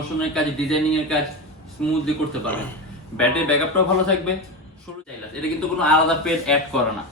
প্রমোশনের কাজ, ডিজাইনিং এর কাজ স্মুথলি করতে পারবেন। ব্যাটারি ব্যাকআপটাও ভালো থাকবে। সরু চাইলাস, এটা কিন্তু কোনো আলাদা পেন অ্যাড করে না,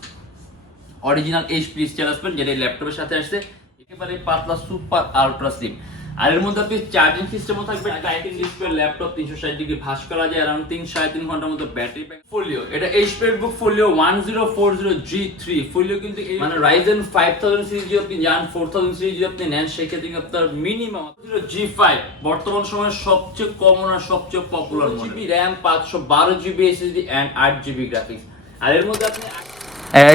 অরিজিনাল এইচপি স্টাইলাস পেন যেটা ল্যাপটপের সাথে আসছে, একেবারে পাতলা সুপার আলট্রা স্লিম। আর এর মধ্যে আপনি চার্জিং সিস্টেমও থাকবে, টাইপিং ডিসপ্লে, ল্যাপটপ 360 ডিগ্রি ভাঁজ করা যায়, अराउंड 3-3.5 ঘন্টার মতো ব্যাটারি ব্যাক। ফোলিও, এটা এইচপি বুক ফোলিও 1040G3 ফোলিও, কিন্তু মানে Ryzen 5000 সিরিজ যদি আপনি যান, 4000 সিরিজ যদি আপনি নেন, সেক্ষেত্রে আপনার মিনিমাম G5 বর্তমান সময়ে সবচেয়ে কমন আর সবচেয়ে popular model. GB RAM, 512GB SSD and 8GB graphics. আর এর মধ্যে আপনি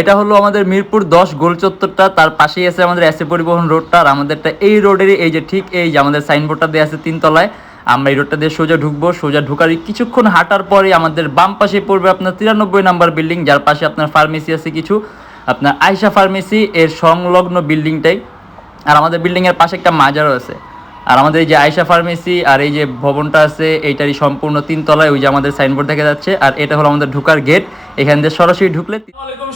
এটা হলো আমাদের মিরপুর 10 গোল চত্বরটা, তার পাশেই আছে আমাদের এসএ পরিবহন রোডটা। আর আমাদেরটা এই রোডেরই এই যে ঠিক এই যে আমাদের সাইনবোর্ডটা দেওয়া আছে 3 তলায়। আমরা এই রোডটা দিয়ে সোজা ঢুকবো, সোজা ঢুকার কিছুক্ষণ হাঁটার পরে আমাদের বাম পাশে পড়বে আপনার 93 নাম্বার বিল্ডিং, যার পাশে আপনার ফার্মেসি আছে কিছু, আপনার আয়শা ফার্মেসি এর সংলগ্ন বিল্ডিংটাই। আর আমাদের বিল্ডিংয়ের পাশে একটা মাজারও আছে। আর আমাদের এই যে আয়শা ফার্মেসি আর এই যে ভবনটা আছে এইটারই সম্পূর্ণ 3 তলায় ওই যে আমাদের সাইনবোর্ড দেখা যাচ্ছে। আর এটা হলো আমাদের ঢোকার গেট, এখান দিয়ে সরাসরি ঢুকলে। আসসালামু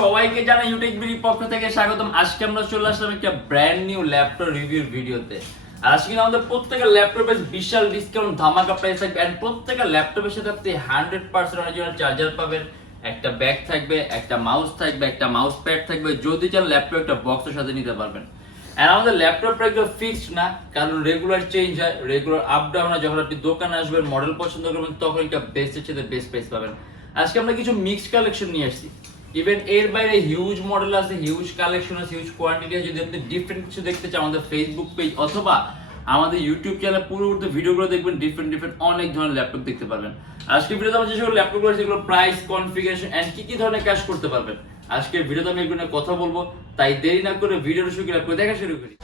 সবাইকে জানাই ইউটিউব বিডির পক্ষ থেকে স্বাগতম। আজকে আমরা চলে আসলাম একটা ব্র্যান্ড নিউ ল্যাপটপ রিভিউর ভিডিওতে। আর আজকে আমাদের প্রত্যেকটা ল্যাপটপের বিশাল ডিসকাউন্ট ধামাকা প্রাইস থাকবে, এন্ড প্রত্যেকটা ল্যাপটপের সাথে আপনি 100% অরিজিনাল চার্জার পাবেন, একটা ব্যাগ থাকবে, একটা মাউস থাকবে, একটা মাউস প্যাড থাকবে, যদি চান ল্যাপটপ একটা বক্সের সাথে নিতে পারবেন। আর আমাদের ল্যাপটপটা একদম ফিক্সড না, কারণ রেগুলার চেঞ্জ হয়, রেগুলার আপ ডাউন হয়। যখন আপনি দোকানে আসবেন, মডেল পছন্দ করবেন, তখন একটা বেস্টের সাথে বেস্ট প্রাইস পাবেন। আজকে আমরা কিছু মিক্স কালেকশন নিয়ে আসছি, ইভেন এর বাইরে হিউজ মডেল আছে, হিউজ কালেকশন আছে, হিউজ কোয়ান্টিটি আছে। যদি আপনি ডিফারেন্ট কিছু দেখতে চান, আমাদের ফেসবুক পেজ অথবা আমাদের ইউটিউব চ্যানেলে পূর্ববর্তী ভিডিওগুলো দেখবেন, ডিফারেন্ট অনেক ধরনের ল্যাপটপ দেখতে পারবেন। আজকে ভিডিওতে আমরা যে সকল ল্যাপটপগুলো আছে, সেগুলো প্রাইস, কনফিগারেশন এন্ড কি ধরনের কাজ করতে পারবেন, আজকের ভিডিওতে আমি এগুলো নিয়ে কথা বলবো। তাই দেরি না করে ভিডিওটা শুরু করে দেখা শুরু করি।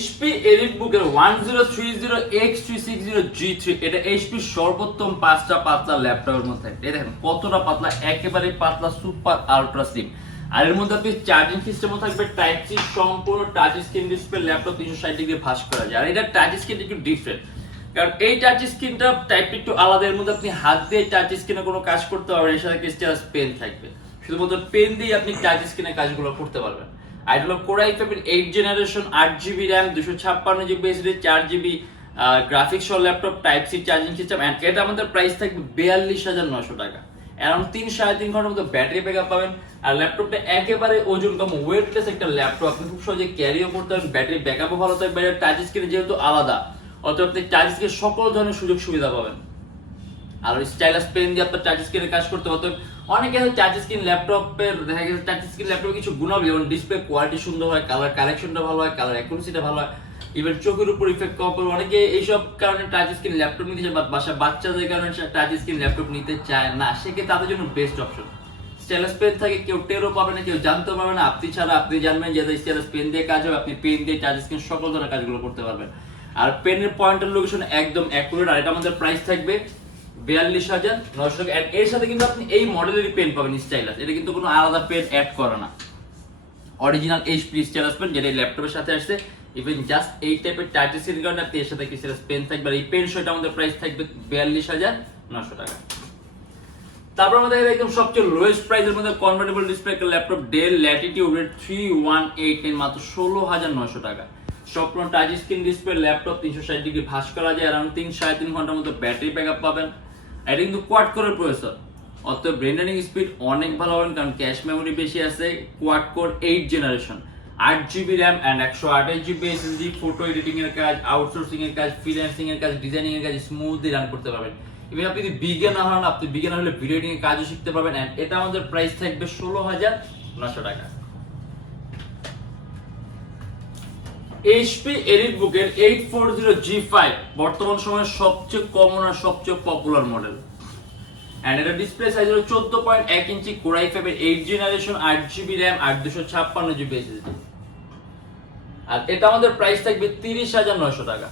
HP EliteBook 1030X360G3, এটা HP সর্বোত্তম 5টা পাতলা ল্যাপটপের মধ্যে থাকে। এই দেখেন কতটা পাতলা, একেবারে পাতলা সুপার আলট্রা স্লিম। আর এর মধ্যে আপনি চার্জিং সিস্টেমও থাকবে, টাইপ সি সম্পূর্ণ touch screen display, laptop 360 degree ভাঁজ করা যায়। আর এটা টাচ স্ক্রিন একটু ডিফারেন্ট, কারণ এই টাচ স্ক্রিনটা টাইপটা একটু আলাদা। এর মধ্যে আপনি হাত দিয়ে টাচ স্ক্রিনে কোনো কাজ করতে পারবেন, এর সাথে স্টাইলাস পেন থাকবে, শুধুমাত্র পেন দিয়ে আপনি টাচ স্ক্রিনে কাজগুলো করতে পারবেন। আর এটা হলো Core i5 8 generation, 8GB RAM, 256GB SSD, 4GB graphics সহ laptop, type C charging system. And এটা আমাদের প্রাইস থাকবে 42,900 টাকা। অ্যারাউন্ড 3-3.5 ঘন্টার মতো ব্যাটারি ব্যাকআপ পাবেন। আর ল্যাপটপটা একেবারে ওজন কম, ওয়েটলেস একটা ল্যাপটপ, আপনি খুব সহজে ক্যারিও করতে পারেন, ব্যাটারি ব্যাকআপও ভালো থাকবে। আর টাচ স্ক্রিন যেহেতু আলাদা, অতএব আপনি টাচ স্ক্রিনে সকল ধরনের সুযোগ সুবিধা পাবেন। আর স্টাইলাস পেন দিয়ে আপনার টাচ স্ক্রিনে কাজ করতে হতো। অনেকে আছে টাচ স্ক্রিন ল্যাপটপের, দেখা গেছে টাচ স্ক্রিন ল্যাপটপে কিছু গুণাবলী, যেমন ডিসপ্লে কোয়ালিটি সুন্দর হয়, কালার কালেকশনটা ভালো হয়, কালার অ্যাকুরেসিটা ভালো হয়, ইভেন চোখের উপর ইফেক্ট কম পড়ে। অনেকে এইসব কারণে টাচ স্ক্রিন ল্যাপটপ নিতে চায়, বাসা বাচ্চাদের কারণে টাচ স্ক্রিন ল্যাপটপ নিতে চায় না, সেক্ষেত্রে তাদের জন্য বেস্ট অপশন। স্টাইলাস পেন থাকে, কেউ টেরও পাবে না, কেউ জানতেও পারবে না, আপনি ছাড়া আপনি জানবেন যে স্টাইলাস পেন দিয়ে কাজ হবে। আপনি পেন দিয়ে টাচ স্ক্রিন সকল ধরনের কাজগুলো করতে পারবেন। আর পেনের পয়েন্টের লোকেশন একদম অ্যাকুরেট। আর এটা আমাদের প্রাইস থাকবে 42,900 টাকা। এর সাথে কিন্তু আপনি এই মডেলেরই পেন পাবেন স্টাইলাস, এটা কিন্তু কোনো আলাদা পেন অ্যাড করে না, অরিজিনাল এইচপি স্টাইলাস পেন যেটা ল্যাপটপের সাথে আসছে। ইভেন জাস্ট এই টাইপের টাচ স্ক্রিন কারণে আপনি এর সাথে একটা স্টাইলাস পেন থাকবে। আর এই পেন শোটা আমাদের প্রাইস থাকবে 42,900 টাকা। তারপর আমাদের একদম সবচেয়ে লোয়েস্ট প্রাইসের মধ্যে কনভার্টেবল ডিসপ্লে একটা ল্যাপটপ, ডেল ল্যাটিটিউড 3189 মাত্র 16,900 টাকা। সম্পূর্ণ touch screen display, laptop 360 degree ভাঁজ করা যায়, अराउंड 3-3.5 ঘন্টার মতো ব্যাটারি ব্যাকআপ পাবেন। এটা কিন্তু কোয়াড কোরের প্রসেসর, অতএব রেন্ডারিং স্পিড অনেক ভালো হবে, কারণ ক্যাশ মেমোরি বেশি আছে। Quad core 8 generation, 8GB RAM and 128GB SSD, photo editing এর কাজ, আউটসোর্সিং এর কাজ, ফ্রিল্যান্সিং এর কাজ, ডিজাইনিং এর কাজ স্মুথলি রান করতে পারবেন। ইভেন আপনি যদি বিগিনার হন, আপনি বিগিনার হলে ভিডিও এডিটিং এর কাজও শিখতে পারবেন। এন্ড এটা আমাদের প্রাইস থাকবে 16,900 টাকা। HP EliteBook 840G5 বর্তমান সময়ের সবচেয়ে কমন আর সবচেয়ে পপুলার মডেল। এন্ড এটা ডিসপ্লে সাইজ হলো 14.1 ইঞ্চি, Core i5 8 generation, 8GB RAM, 856GB SSD। আর এটা আমাদের প্রাইস থাকবে 30,900 টাকা।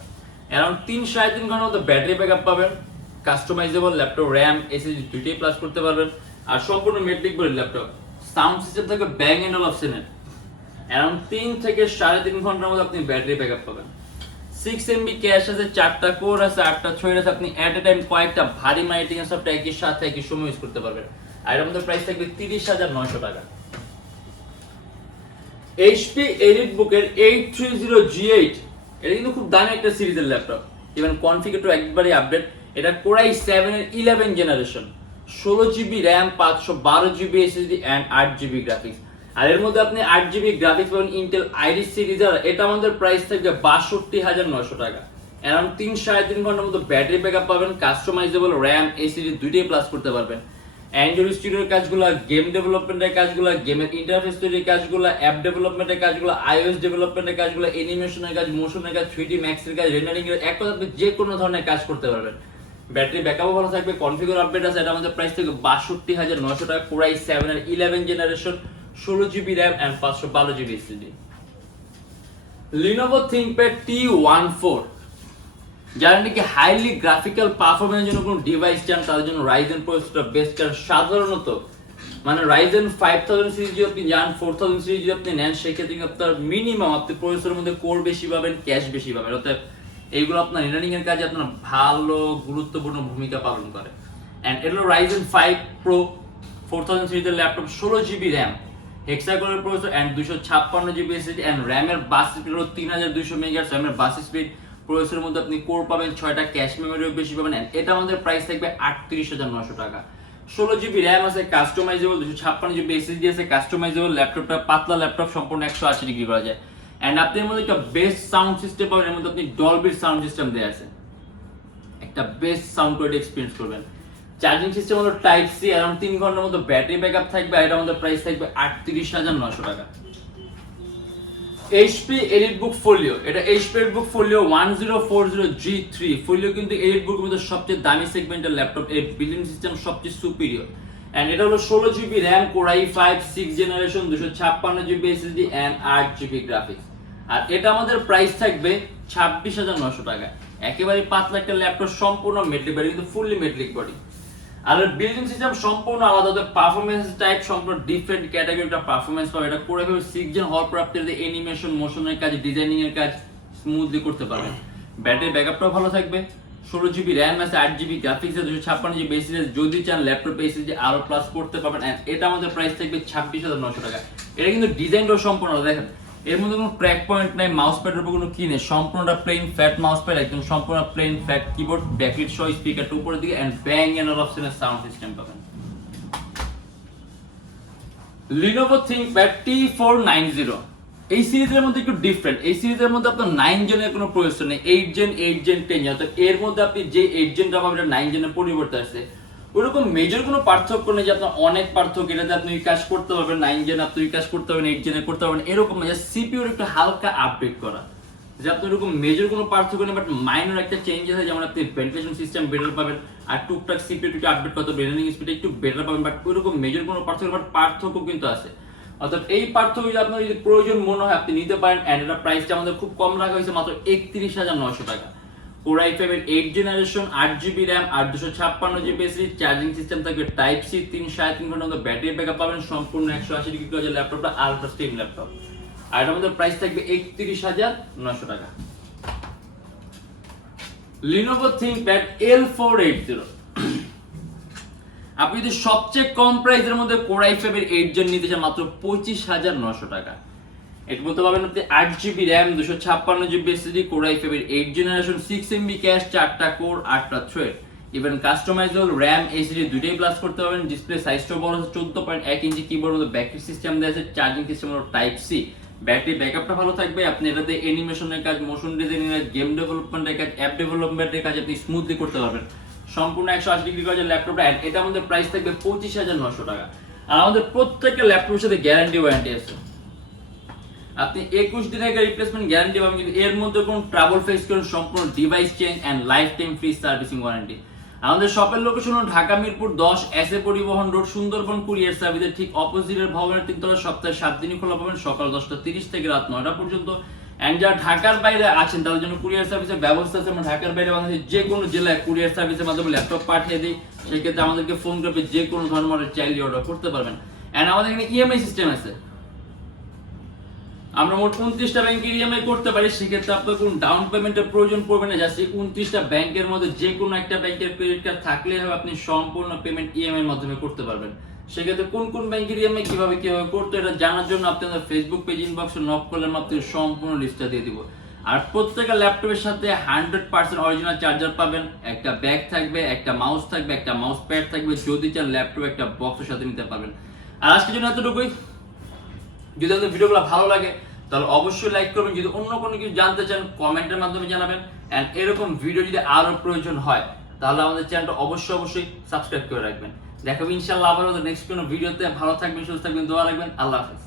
অ্যারাউন্ড 3-3.5 ঘন্টার মতো ব্যাটারি ব্যাকআপ পাবেন, কাস্টমাইজেবল ল্যাপটপ, RAM SSD দুইটাই প্লাস করতে পারবেন। আর সম্পূর্ণ metric body laptop, sound system থাকবে ব্যাং এন্ড অলফসেনের। অ্যারাউন্ড 3 থেকে 3.5 ঘন্টার মধ্যে আপনি ব্যাটারি ব্যাকআপ পাবেন। 6 MB ক্যাশ আছে, 4টা কোর আছে, 8টা থ্রেড আছে, আপনি এট এ টাইম কয়েকটা ভারী মাইটিং সফট একই সাথে একই সময় ইউজ করতে পারবেন। আর এর মধ্যে প্রাইস থাকবে 30,900 টাকা। HP EliteBook এর 830G8, এটা কিন্তু খুব দামি একটা সিরিজের ল্যাপটপ, ইভেন কনফিগারেটর একবারই আপডেট। এটা Core i7 এর 11 generation, 16GB RAM, 512GB SSD and 8GB graphics. আর এর মধ্যে আপনি 8GB গ্রাফিক্স পাবেন ইন্টেল আইরিস সিরিজ। আর এটা আমাদের প্রাইস থাকবে 62,900 টাকা। অ্যারাউন্ড 3-3.5 ঘন্টার মতো ব্যাটারি ব্যাকআপ পাবেন, কাস্টমাইজেবল RAM SSD দুইটাই প্লাস করতে পারবেন। অ্যান্ড্রয়েড স্টুডিওর কাজগুলো, গেম ডেভেলপমেন্টের কাজগুলো, গেমের ইন্টারফেস তৈরির কাজগুলো, অ্যাপ ডেভেলপমেন্টের কাজগুলো, iOS ডেভেলপমেন্টের কাজগুলো, অ্যানিমেশনের কাজ, মোশনের কাজ, 3D ম্যাক্সের কাজ, রেন্ডারিং এর, এক কথা আপনি যে কোনো ধরনের কাজ করতে পারবেন। ব্যাটারি ব্যাকআপও ভালো থাকবে, কনফিগার আপডেট আছে। এটা আমাদের প্রাইস থেকে 62,900 টাকা। Core i7 এর 11 generation, 16GB RAM and 512GB SSD। Lenovo ThinkPad T14, যারা নাকি হাইলি গ্রাফিক্যাল পারফরম্যান্সের জন্য কোনো ডিভাইস চান তাদের জন্য Ryzen প্রসেসরটা বেস্ট। কারণ সাধারণত মানে Ryzen 5000 সিরিজ যদি আপনি যান, 4000 সিরিজ যদি আপনি নেন, সেক্ষেত্রে আপনার মিনিমাম আপনি প্রসেসরের মধ্যে কোর বেশি পাবেন, ক্যাশ বেশি পাবেন। অর্থাৎ এইগুলো আপনার রিটার্নিং এর কাজে আপনার ভালো গুরুত্বপূর্ণ ভূমিকা পালন করে। এন্ড এটা হলো Ryzen 5 Pro 4000 সিরিজের ল্যাপটপ, 16GB RAM, hexagonal processor and 256GB SSD and RAM এর বাস স্পিড হলো 3200 MHz। RAM এর বাস স্পিড, প্রসেসরের মধ্যে আপনি কোর পাবেন 6টা, ক্যাশ মেমোরিও বেশি পাবেন। এটা আমাদের প্রাইস থাকবে 38,900 টাকা। 16GB RAM আছে, কাস্টমাইজেবল, 256GB SSD আছে, কাস্টমাইজেবল। ল্যাপটপটা পাতলা ল্যাপটপ, সম্পূর্ণ 180 ডিগ্রি করা যায়। এন্ড আপনি এর মধ্যে একটা বেস্ট সাউন্ড সিস্টেম পাবেন, এর মধ্যে আপনি ডলবি সাউন্ড সিস্টেম দেয়া আছে, একটা বেস্ট সাউন্ড কোয়ালিটি এক্সপেরিয়েন্স করবেন। চার্জিং সিস্টেম হলো টাইপ সি, অ্যারাউন্ড 3 ঘন্টার মতো ব্যাটারি ব্যাকআপ থাকবে। আর এটা আমাদের প্রাইস থাকবে 38,900 টাকা। HP EliteBook Folio, এটা HP EliteBook Folio 1040G3 Folio কিন্তু EliteBook এর মধ্যে সবচেয়ে দামি সেগমেন্টের ল্যাপটপ। এর বিল্ডিং সিস্টেম সবচেয়ে সুপিরিয়র। এন্ড এটা হলো 16GB RAM, Core i5 6 generation, 256GB SSD and 8GB graphics. আর এটা আমাদের প্রাইস থাকবে 26,900 টাকা। একেবারে পাতলা একটা ল্যাপটপ, সম্পূর্ণ মেটালিক বডি, কিন্তু ফুললি মেটালিক বডি। আর বিল্ডিং সিস্টেম সম্পূর্ণ আলাদা, পারফরম্যান্স টাইপ সম্পূর্ণ ডিফারেন্ট ক্যাটাগরিটা পারফরম্যান্স পাবে। এটা Core i5 6 জেন হওয়ার পর আপনি অ্যানিমেশন, মোশনের কাজ, ডিজাইনিং এর কাজ স্মুথলি করতে পারবেন। ব্যাটারি ব্যাকআপটাও ভালো থাকবে, 16GB RAM আছে, 8GB গ্রাফিক্স আছে, 256GB SSD। যদি চান ল্যাপটপ SSD আরো প্লাস করতে পারবেন। এন্ড এটা আমাদের প্রাইস থাকবে 26,900 টাকা। এটা কিন্তু ডিজাইনটাও সম্পূর্ণ দেখেন, এর মধ্যে কোনো ট্র্যাক পয়েন্ট নাই, মাউস প্যাডের উপর কোনো কি নেই, সম্পূর্ণটা প্লেন ফ্ল্যাট মাউস প্যাড, একদম সম্পূর্ণ প্লেন ফ্ল্যাট কিবোর্ড, ব্যাকলিট সহ স্পিকারটা উপরের দিকে এন্ড ব্যাং এন্ড অপশনের সাউন্ড সিস্টেম পাবেন। Lenovo ThinkPad T490, এই সিরিজের মধ্যে একটু ডিফারেন্ট। এই সিরিজের মধ্যে আপনার 9 জেনের কোনো প্রয়োজন নেই, 8 জেন 10 জেন। অর্থাৎ এর মধ্যে আপনি যে 8 জেনটা পাবেন, এটা 9 জেনের পরিবর্তে আছে। ওরকম মেজর কোনো পার্থক্য নেই যে আপনার অনেক পার্থক্য, এটাতে আপনি কাজ করতে পারবেন 9 জেন, আপনি কাজ করতে পারবেন 8 জেনে করতে পারবেন, এরকম না। সিপিইউর একটু হালকা আপডেট করা, যে আপনার এরকম মেজর কোনো পার্থক্য নেই, বাট মাইনর একটা চেঞ্জ আছে। যেমন আপনি ভেন্টিলেশন সিস্টেম বেটার পাবেন, আর টুকটাক সিপিইউ একটু আপডেট করতে, রেন্ডারিং স্পিড একটু বেটার পাবেন, বাট ওইরকম মেজর কোনো পার্থক্য, বাট পার্থক্য কিন্তু আছে। অর্থাৎ এই পার্থক্য যদি আপনার যদি প্রয়োজন মনে হয় আপনি নিতে পারেন। এন্ড এটা প্রাইসটা আমাদের খুব কম রাখা হয়েছে, মাত্র 31,900 টাকা। Core i5 এর 8 জেনারেশন, 8GB RAM আর 256GB SSD। চার্জিং সিস্টেম থাকবে টাইপ সি, 3-3.5 ঘন্টার মতো ব্যাটারি ব্যাকআপ পাবেন, সম্পূর্ণ 180 ডিগ্রি করা ল্যাপটপটা আলট্রা স্লিম ল্যাপটপ। আর এটার মধ্যে প্রাইস থাকবে 31,900 টাকা। Lenovo ThinkPad L480, আপনি যদি সবচেয়ে কম প্রাইসের মধ্যে Core i5 এর 8 জেন নিতে চান, মাত্র 25,900 টাকা। এর মধ্যে পাবেন আপনি 8GB RAM, 256GB SSD, Core i5 এর 8 জেনারেশন, 6 MB ক্যাশ, 4টা কোর, 8টা thread, even customizable RAM SSD দুইটাই প্লাস করতে পারবেন। ডিসপ্লে সাইজটাও বড় আছে, 14.1 ইঞ্চি কিবোর্ড, মধ্যে ব্যাটারি সিস্টেম দেওয়া আছে, চার্জিং সিস্টেম হলো টাইপ সি। ব্যাটারি ব্যাকআপটা ভালো থাকবে। আপনি এটাতে অ্যানিমেশনের কাজ, মোশন ডিজাইনিং এর, গেম ডেভেলপমেন্টের কাজ, অ্যাপ ডেভেলপমেন্টের কাজ আপনি স্মুথলি করতে পারবেন। সম্পূর্ণ 180 ডিগ্রি করা ল্যাপটপটা, এটা আমাদের প্রাইস থাকবে 25,900 টাকা। আর আমাদের প্রত্যেকটা ল্যাপটপের সাথে গ্যারান্টি ওয়ারেন্টি আছে। আপনি 21 দিনের রিপ্লেসমেন্ট গ্যারান্টি পাবেন, কিন্তু এর মধ্যে কোনো ট্রাবল ফেস করেন, সম্পূর্ণ device change and life time free servicing warranty. আমাদের শপের লোকেশন হলো Dhaka Mirpur 10 SA Paribahan road, Sundarban courier সার্ভিসের ঠিক অপোজিটের ভবনের 3 তলা। সপ্তাহে 7 দিনই খোলা পাবেন, সকাল 10:30 থেকে রাত 9টা পর্যন্ত। এন্ড যারা ঢাকার বাইরে আছেন তাদের জন্য কুরিয়ার সার্ভিসের ব্যবস্থা আছে। আমরা ঢাকার বাইরে বাংলাদেশের যে কোনো জেলায় কুরিয়ার সার্ভিসের মাধ্যমে ল্যাপটপ পাঠিয়ে দিই, সেক্ষেত্রে আমাদেরকে ফোন করে যে কোনো ধরনের চাইল্ড অর্ডার করতে পারবেন। এন্ড আমাদের এখানে ইএমআই সিস্টেম আছে। আমরা মোট 29টা ব্যাংকের ইএমআই করতে পারি। সেক্ষেত্রে আপনার কোনো ডাউন পেমেন্টের প্রয়োজন পড়বে না। জাস্ট 29টা ব্যাংকের মধ্যে যে কোনো একটা ব্যাংকের ক্রেডিট কার্ড থাকলে হবে, আপনি সম্পূর্ণ পেমেন্ট ইএমআই এর মাধ্যমে করতে পারবেন। সেক্ষেত্রে কোন কোন ব্যাংকের ইএমআই কিভাবে করতে, এটা জানার জন্য আপনাদের ফেসবুক পেজ ইনবক্সে নক করলে আপনি সম্পূর্ণ লিস্টটা দিয়ে দিব। আর প্রত্যেকটা ল্যাপটপের সাথে 100% অরিজিনাল চার্জার পাবেন, একটা ব্যাগ থাকবে, একটা মাউস থাকবে, একটা মাউস প্যাড থাকবে। যদি চান ল্যাপটপ একটা বক্সের সাথে নিতে পারবেন। আর আজকের জন্য এতটুকুই। যদি আপনাদের ভিডিওগুলো ভালো লাগে তাহলে অবশ্যই লাইক করবেন। যদি অন্য কোনো কিছু জানতে চান কমেন্টের মাধ্যমে জানাবেন। এন্ড এরকম ভিডিও যদি আরো প্রয়োজন হয় তাহলে আমাদের চ্যানেলটা অবশ্যই সাবস্ক্রাইব করে রাখবেন। দেখাবো ইনশাআল্লাহ আবার নেক্সট কোনো ভিডিওতে। ভালো থাকবেন, সুস্থ থাকবেন, দোয়া রাখবেন। আল্লাহ হাফেজ।